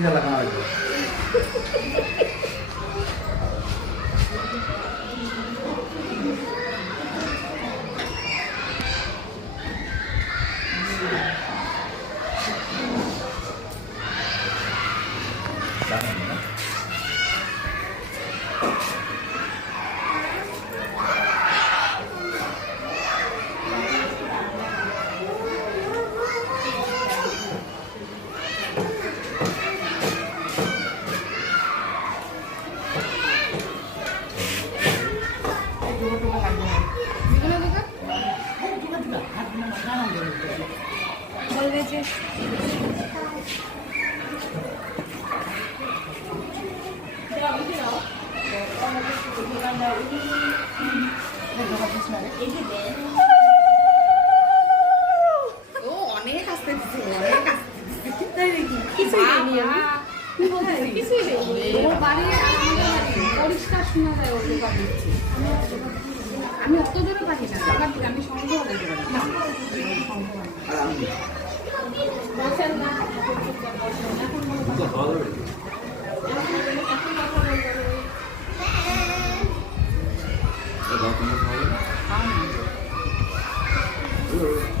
இதெல்லாம் காண வைக்கிறோம் ও অনেক আসতে দিচ্ছে অনেক আসতে দিচ্ছে তাই নাকি? কিছুই নেই আমি। কি কিছুই নেই ওর বাড়ি আর আমাদের পরিষ্কার শোনা যায় ওর দোকান দিচ্ছে আমি অত দূরে পারি না থেকে আমি সন্দেহ দিতে পারি। না সন্দেহ না। বসেন না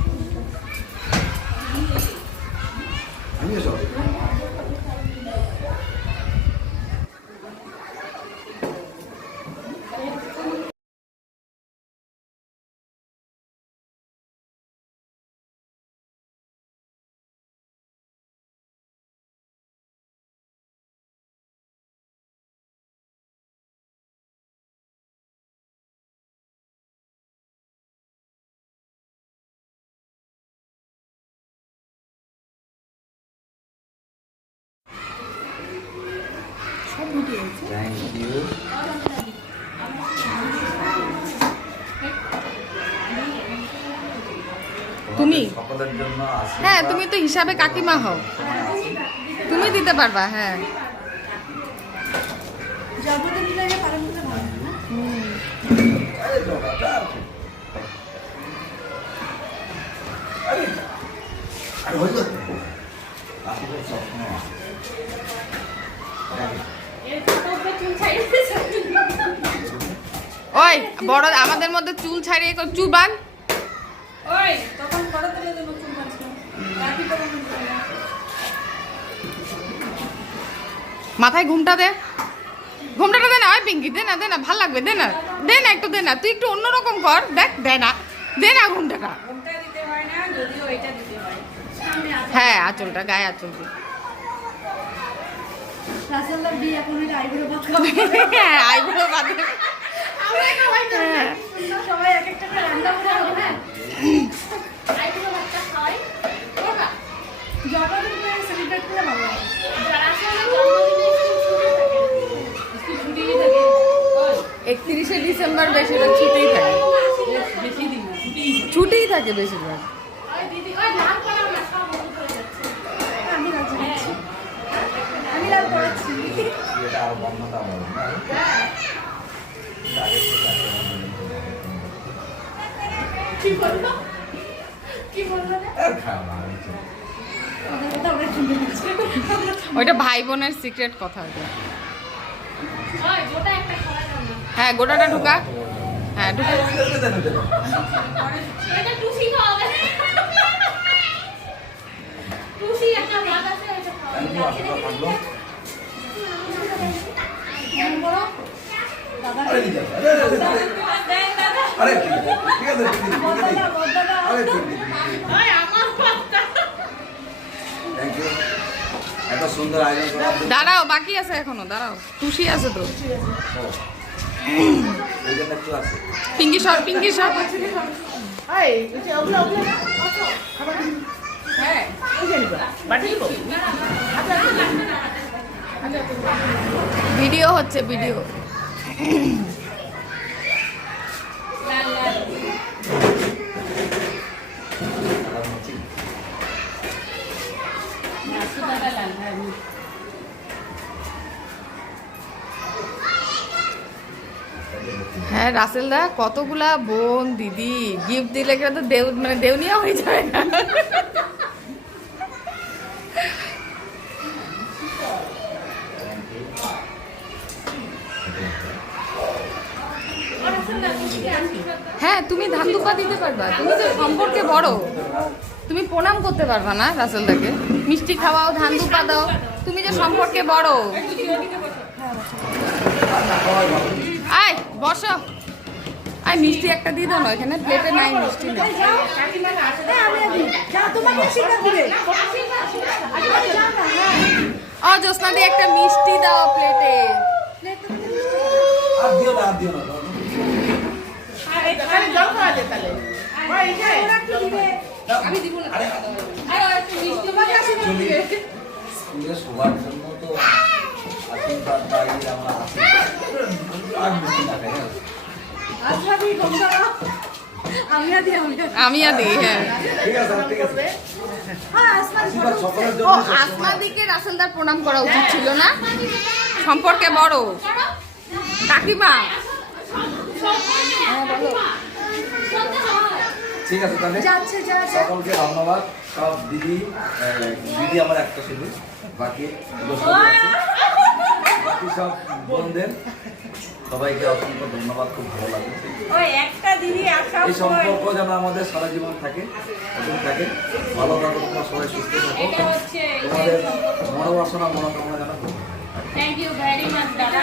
থ্যাংক ইউ তুমি? হ্যাঁ তুমি তো হিসাবে কাকিমা হও। তুমি দিতে পারবা হ্যাঁ। পালন ওই বড় আমাদের মধ্যে চুল ছাড়িয়ে চুল বান ওই তখন মাথায় ঘুমটা দে। ঘুমটাটা দে না ওই পিঙ্কি দে না দে না ভালো লাগবে দে না। দে না একটু দে না তুই একটু অন্যরকম কর দেখ দে না দে না ঘুমটাটা। ঘুমটা দিতে হয় না যদিও এটা দিতে হয়। সামনে আছে হ্যাঁ আঁচলটা গায়ে আঁচল দি। রাসেলদার বিয়ে এখন এটা আইবুড়ো ভাত খাবে। হ্যাঁ আমরা হ্যাঁ। সবাই এক একটা করে রান্না করে খাব হ্যাঁ? আইবুড়ো ভাতটা খাওয়াই জন্মদিন করে সেলিব্রেট করে ভালো লাগে। একত্রিশে ডিসেম্বর বেশিরভাগ ছুটিই থাকে। ছুটিই থাকে। বেশিরভাগ রাজি হচ্ছি আমি লাভ করাচ্ছি এটা আরও বর্ণতা বলো না? আগে কি বলল? কি বলল ওইটা ভাই বোনের সিক্রেট কথা ওইটা। হ্যাঁ গোটাটা ঢুকা। হ্যাঁ ঢুকা। এটা টুসি খাওয়াবে। টুসি একটা ভাত আছে ওইটা খাওয়াবে আমি আশীর্বাদ থাকল। কেমন বড় দাদা আরে আরে, ঠিক আছে, আরে. এত সুন্দর আয়োজন দাঁড়াও বাকি আছে এখনও দাঁড়াও। খুশি আছে তো। পিঙ্কি সর পিঙ্কি সর। হ্যাঁ ভিডিও হচ্ছে ভিডিও। হ্যাঁ রাসেল দা, কতগুলা বোন, দিদি গিফট দিলে কেন তো দেউ মানে দেউনিয়া হয়ে যাবে না? হ্যাঁ তুমি ধান দুপা দিতে পারবা। তুমি তো সম্পর্কে বড়। তুমি প্রণাম করতে পারবা না রাসেলদাকে। মিষ্টি খাওয়াও, ধান দুপা দাও। তুমি যে সম্পর্কে বড়। আয়, বসো। আয়, মিষ্টি একটা দিয়ে দাও না, এখানে প্লেটে নাই মিষ্টি। ও জ্যোৎস্না দিয়ে একটা মিষ্টি দাও প্লেটে আর দিও না, আর দিও না। আমি দিব না। আরে। আরে একটু মিষ্টি তোমার কাছে স্কুলে সবার জন্য তো আশীর্বাদ পাই আমরা আশীর্বাদ আর মিষ্টি না খাই। আমি আদি দিই হ্যাঁ। ঠিক আছে ঠিক আছে। হ্যাঁ, আসমাদিকে রাসেলদার প্রণাম করা উচিত ছিল না? সম্পর্কে বড়। কাকিমা। হ্যাঁ বলো। ঠিক আছে তাহলে? যাচ্ছে যাচ্ছে। সকলকে ধন্যবাদ। সব দিদি দিদি আমার একটা শুধু বাকি বাকি সব বোনদের সবাইকে অসংখ্য ধন্যবাদ খুব ভালো লাগে এই সম্পর্ক যেন আমাদের সারা জীবন থাকে এরকম থাকে। ভালো থাকো তোমরা সবাই সুস্থ থাকো। তোমাদের মনোবাসনা মনোকামনা হয়। থ্যাংক ইউ ভেরি মাচ দাদা।